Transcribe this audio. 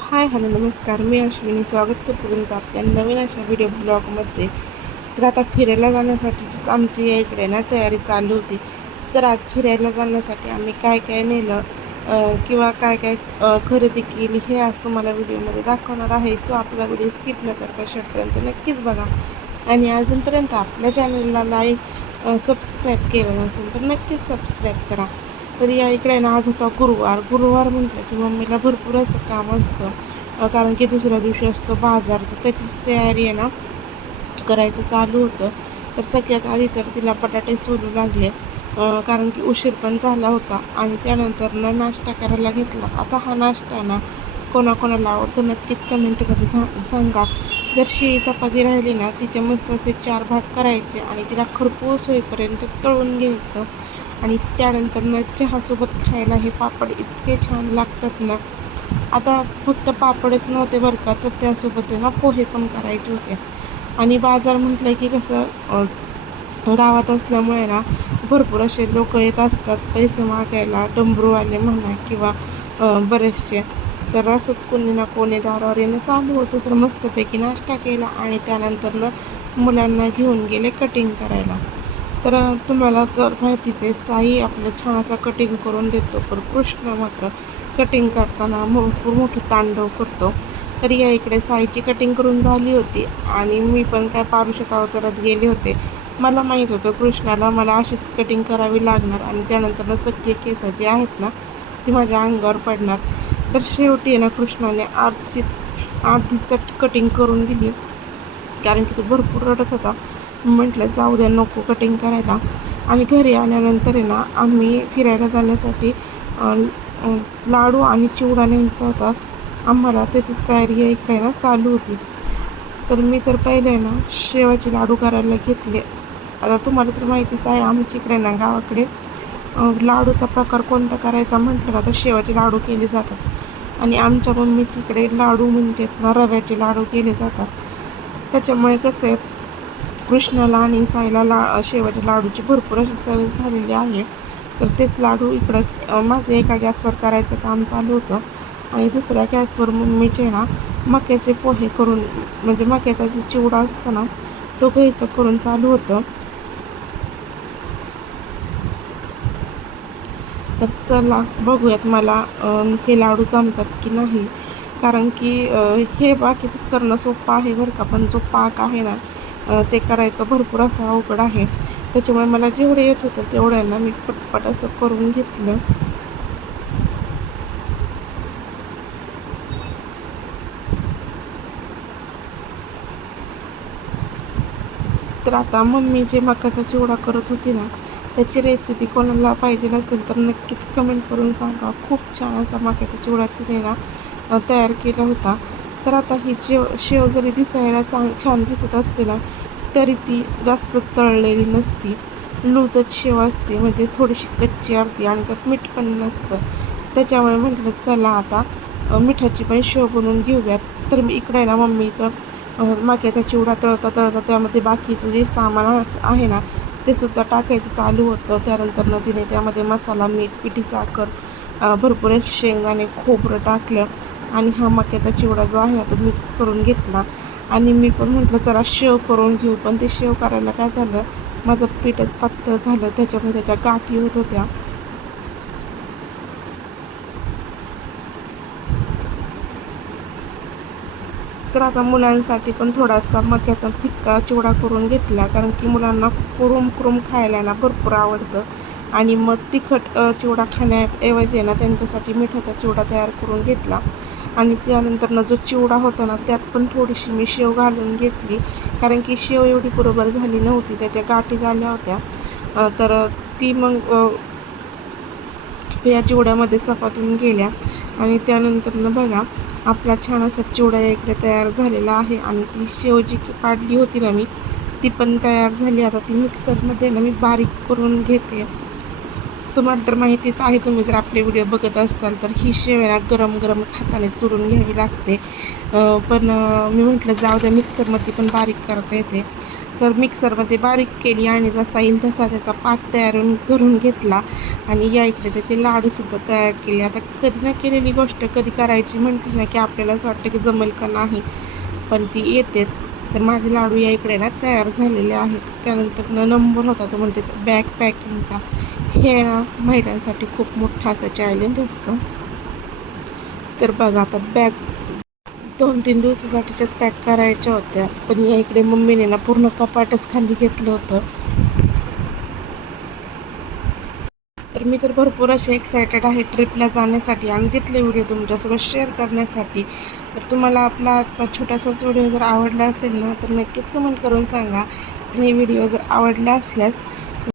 Hi hello नमस्कार. मी अश्विनी स्वागत करते तुमचं आपल्या नवीन अशा व्हिडिओ ब्लॉगमध्ये. तर आता फिरायला जाण्यासाठीचीच आमची या इकडे ना तयारी चालू होती. तर आज फिरायला जाण्यासाठी आम्ही काय काय नेलं किंवा काय काय खरेदी केली हे आज तुम्हाला व्हिडिओमध्ये दाखवणार आहे. सो आपला व्हिडिओ स्किप न करता शेवटपर्यंत नक्कीच बघा. आणि अजूनपर्यंत आपल्या चॅनलला सबस्क्राईब केलं नसेल तर नक्कीच सबस्क्राईब करा. तर या इकडे ना आज होता गुरुवार म्हटलं की मम्मीला भरपूर असं काम असतं, कारण की दुसऱ्या दिवशी असतो बाजार. तर त्याचीच तयारी आहे ना करायचं चालू होतं. तर सगळ्यात आधी तर तिला बटाटे सोलू लागले, कारण की उशीर पण झाला होता. आणि त्यानंतर नाश्ता करायला घेतला. आता हा नाश्ता ना कोणाकोणाला आवडतो नक्कीच कमेंटमध्ये सांगा. जर शिळी चपाती राहिली ना तिचे मस्त असे 4 भाग करायचे आणि तिला खरपूस होईपर्यंत तळून घ्यायचं. आणि त्यानंतर चहासोबत खायला हे पापड इतके छान लागतात ना. आता फक्त पापडच नव्हते बरं का, तर त्यासोबत आहे ना पोहे पण करायचे होते. आणि बाजार म्हटलं की कसं गावात असल्यामुळे ना भरपूर असे लोक येत असतात पैसे मागायला, डमरूवाले म्हणा किंवा बरेचसे. तर असंच कोणी ना कोणी दारावर येणं चालू होतं. तर मस्तपैकी नाश्ता केला आणि त्यानंतर मुलांना घेऊन गेले कटिंग करायला. तर तुम्हाला तर माहितीच आहे, साई आपलं छान असा कटिंग करून देतो, पण कृष्ण मात्र कटिंग करताना भरपूर मोठं तांडव करतो. तर या इकडे साईची कटिंग करून झाली होती आणि मी पण काय पारुशाच्या अवतारात गेले होते. मला माहीत होतं कृष्णाला मला अशीच कटिंग करावी लागणार आणि त्यानंतर सगळे केस जे आहेत ना ती माझ्या अंगावर पडणार. तर शेवटी ना कृष्णाने अर्धीच कटिंग करून दिली, कारण की तो भरपूर रडत होता. म्हटलं जाऊ द्या, नको कटिंग करायला. आणि घरी आल्यानंतर आहे ना आम्ही फिरायला जाण्यासाठी लाडू आणि चिवडा न्यायचा होता आम्हाला. त्याचीच तयारी आहे इकडे ना चालू होती. तर मी तर पहिले ना शेवाचे लाडू करायला घेतले. आता तुम्हाला तर माहितीच आहे आमच्या इकडे ना गावाकडे लाडूचा प्रकार कोणता करायचा म्हटलं ना तर शेवाचे लाडू केले जातात. आणि आमच्या मम्मीच्या इकडे लाडू म्हणतात ना रव्याचे लाडू केले जातात. त्याच्यामुळे कसं आहे, कृष्णाला आणि साईला शेवाच्या लाडूची भरपूर अशी सवय झालेली आहे. तर तेच लाडू इकडं माझं एका गॅसवर करायचं काम चालू होतं आणि दुसऱ्या गॅसवर मम्मीचे ना मक्याचे पोहे करून, म्हणजे मक्याचा जो चिवडा असतो ना तो घ्यायचं करून चालू होतं. तर चला बघूयात मला हे लाडू जमतात की नाही, कारण की हे बाकीचंच करणं सोपं आहे बरं का, पण जो पाक आहे ना ते करायचं भरपूर असं अवघड आहे. त्याच्यामुळे मला जेवढे येत होतं तेवढं ना मी पटपट असं करून घेतलं. तर आता मम्मी जे मकाचा चिवडा करत होती ना त्याची रेसिपी कोणाला पाहिजे असेल तर नक्कीच कमेंट करून सांगा. खूप छान असा मक्याचा चिवडा तिने ना तयार केला होता. तर आता ही शेव जरी दिसायला छान दिसत असली ना तरी ती जास्त तळलेली नसती, लूजच शेव असते, म्हणजे थोडीशी कच्ची अर्धी, आणि त्यात मीठ पण नसतं. त्याच्यामुळे म्हटलं चला आता मिठाची पण शेव बनवून घेऊयात. तर मी इकडे ना मम्मीचं मक्याचा चिवडा तळता तळता त्यामध्ये बाकीचं जे सामान आहे ना ते सुद्धा टाकायचं चालू होतं. त्यानंतर तिने त्यामध्ये मसाला, मीठ, पिठी साखर, भरपूर शेंगदाणे, खोबरं टाकलं आणि हा मक्याचा चिवडा जो आहे ना तो मिक्स करून घेतला. आणि मी पण म्हटलं चला शेव करून घेऊ, पण ते शेव करायला काय झालं, माझं पीठच पातळ झालं, त्याच्यामुळे त्याच्या गाठी होत होत्या. तर आता मुलांसाठी पण थोडासा मक्याचा फिक्का चिवडा करून घेतला, कारण की मुलांना कुरुम कुरुम खायला ना भरपूर आवडतं. आणि मग तिखट चिवडा खाण्याऐवजी ना त्यांच्यासाठी मिठाचा चिवडा तयार करून घेतला. आणि त्यानंतर जो चिवडा होता ना त्यात पण थोडीशी मी शेव घालून घेतली, कारण की शेव एवढी बरोबर झाली नव्हती, त्याच्या गाठी झाल्या होत्या. तर ती मग या चिवड्यामध्ये सपातून गेल्या. आणि त्यानंतर बघा आपला छान असा चिवडा इकडे तयार झालेला आहे. आणि ती शेव जी पाडली होती ना मी ती पण तयार झाली. आता ती मिक्सरमध्ये ना मी बारीक करून घेते. तुम्हाला तर माहितीच आहे, तुम्ही जर आपले व्हिडिओ बघत असाल तर ही शेव आहे ना गरम गरमच हाताने चुरून घ्यावी लागते. पण मी म्हटलं जाऊ द्या, मिक्सरमध्ये पण बारीक करता येते. तर मिक्सरमध्ये बारीक केली आणि जसा येईल तसा त्याचा पाक तयार करून घेतला आणि या इकडे त्याचे लाडूसुद्धा तयार केले. आता कधी ना केलेली गोष्ट कधी करायची म्हटली ना की आपल्याला असं वाटतं की जमेल का नाही, पण ती येतेच. तर माझे लाडू या इकडे ना तयार झालेले आहेत. त्यानंतर नंबर होता तो म्हणजेच बॅग पॅकिंगचा. हे ना महिलांसाठी खूप मोठं असं चॅलेंज असतं. तर बघा आता बॅग 2-3 दिवसासाठीच्याच पॅक करायच्या होत्या, पण या इकडे मम्मीने ना पूर्ण कपाटच खाली घेतलं होतं. तर मी तर भरपूर असे एक्सायटेड आहे ट्रिपला जाण्यासाठी आणि तिथले व्हिडिओ तुमच्यासोबत शेअर करण्यासाठी. तर तुम्हाला आपला आजचा छोटासाच व्हिडिओ जर आवडला असेल ना तर नक्कीच कमेंट करून सांगा आणि व्हिडिओ जर आवडला असल्यास